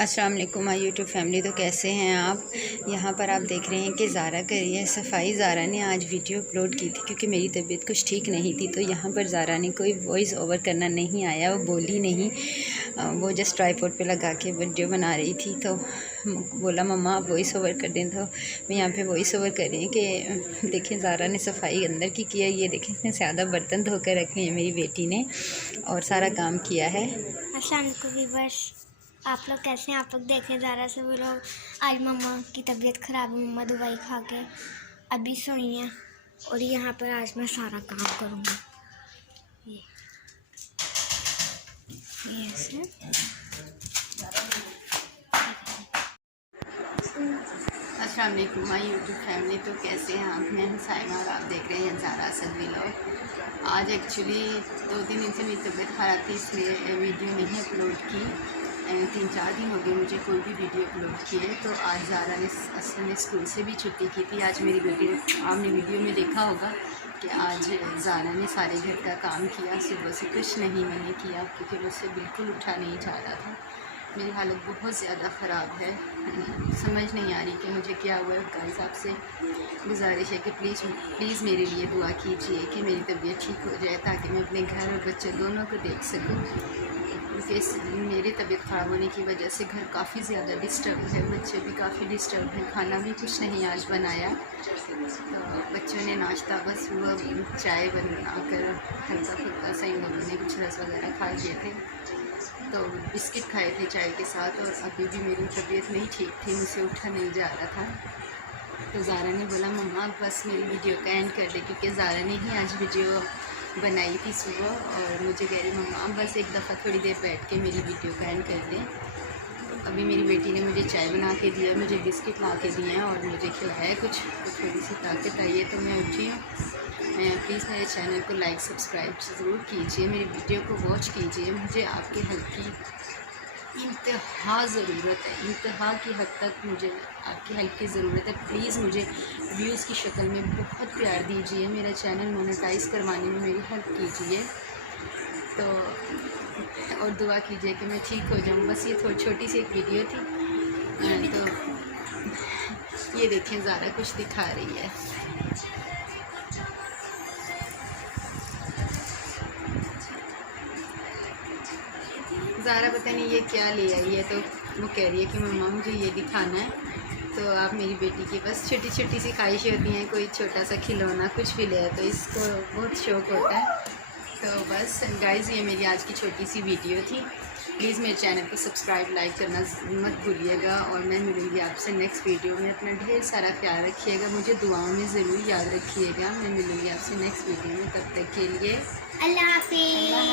अस्सलाम वालेकुम my YouTube family. तो कैसे हैं आप। यहाँ पर आप देख रहे हैं कि ज़ारा कर रही है सफाई। ज़ारा ने आज वीडियो अपलोड की थी क्योंकि मेरी तबीयत कुछ ठीक नहीं थी। तो यहाँ पर ज़ारा ने कोई वॉइस ओवर करना नहीं आया, वो बोली नहीं, वो जस्ट ट्राइपॉड पे लगा के वीडियो बना रही थी। तो बोला मम्मा आप वॉइस ओवर कर दें, तो मैं यहाँ पे वॉइस ओवर कर रही हूँ कि देखें ज़ारा ने सफाई अंदर की किया। ये देखें इतने ज़्यादा बर्तन धोकर रखे हैं मेरी बेटी ने और सारा काम किया है। आप लोग कैसे हैं। आप लोग देखें ज़रा से वो लोग आज मम्मा की तबीयत ख़राब है, मम्मा दवाई खा के अभी सोई हैं और यहाँ पर आज मैं सारा काम करूँगी। ये ऐसे अस्सलाम वालेकुम माय यूट्यूब फैमिली। तो कैसे हैं आप। मैं साइमा और आप देख रहे हैं ज़ारा असद व्लॉग। आज एक्चुअली 2-3 दिन से मेरी तबीयत ख़राब थी, इसलिए वीडियो नहीं अपलोड की। 3-4 दिन हो गए मुझे कोई भी वीडियो अपलोड किए। तो आज ज़ारा ने असल में स्कूल से भी छुट्टी की थी। आज मेरी बेटी ने, आपने वीडियो में देखा होगा कि आज ज़ारा ने सारे घर का काम किया। सुबह से कुछ नहीं मैंने किया क्योंकि मुझसे बिल्कुल उठा नहीं जा रहा था। मेरी हालत बहुत ज़्यादा ख़राब है, समझ नहीं आ रही कि मुझे क्या हुआ है। गाइस आपसे गुजारिश है कि प्लीज़ मेरे लिए दुआ कीजिए कि मेरी तबीयत ठीक हो जाए ताकि मैं अपने घर और बच्चे दोनों को देख सकूं। क्योंकि मेरी तबीयत ख़राब होने की वजह से घर काफ़ी ज़्यादा डिस्टर्ब है, बच्चे भी काफ़ी डिस्टर्ब हैं। खाना भी कुछ नहीं आज बनाया, तो बच्चों ने नाश्ता बस वो चाय बना कर हल्का फुल्का सा इन लोगों ने कुछ रस वगैरह खा लिए थे, तो बिस्किट खाए थे चाय के साथ। और अभी भी मेरी तबीयत नहीं ठीक थी, मुझसे उठा नहीं जा रहा था। तो ज़ारा ने बोला मम्मा बस मेरी वीडियो का एंड कर दे, क्योंकि ज़ारा ने ही आज वीडियो बनाई थी सुबह और मुझे कह रही मम्मा बस एक दफ़ा थोड़ी देर बैठ के मेरी वीडियो का एंड कर दें। तो अभी मेरी बेटी ने मुझे चाय बना के दिया, मुझे बिस्किट ला के दिए हैं और मुझे खिलाया कुछ, तो थोड़ी सी ताकत आई है। तो मैं उठी हूँ। प्लीज़ मेरे चैनल को लाइक सब्सक्राइब ज़रूर कीजिए, मेरी वीडियो को वॉच कीजिए। मुझे आपकी हेल्प की इंतहा ज़रूरत है, इंतहा की हद तक मुझे आपकी हेल्प की ज़रूरत है। प्लीज़ मुझे व्यूज़ की शक्ल में बहुत प्यार दीजिए, मेरा चैनल मोनेटाइज करवाने में मेरी हेल्प कीजिए। तो और दुआ कीजिए कि मैं ठीक हो जाऊँ। बस ये थोड़ी छोटी सी एक वीडियो थी। तो ये देखें ज़ारा कुछ दिखा रही है। ज़ारा पता नहीं ये क्या ले आई है, तो वो कह रही है कि मम्मा मुझे ये दिखाना है। तो आप मेरी बेटी की बस छोटी छोटी सी ख्वाहिशें होती हैं, कोई छोटा सा खिलौना कुछ भी ले आए तो इसको बहुत शौक़ होता है। तो बस गाइज़ ये मेरी आज की छोटी सी वीडियो थी। प्लीज़ मेरे चैनल को सब्सक्राइब लाइक करना मत भूलिएगा और मैं मिलूँगी आपसे नेक्स्ट वीडियो में। अपना ढेर सारा ख्याल रखिएगा, मुझे दुआओं में ज़रूर याद रखिएगा। मैं मिलूँगी आपसे नेक्स्ट वीडियो में, तब तक के लिए अल्लाह हाफ़िज़।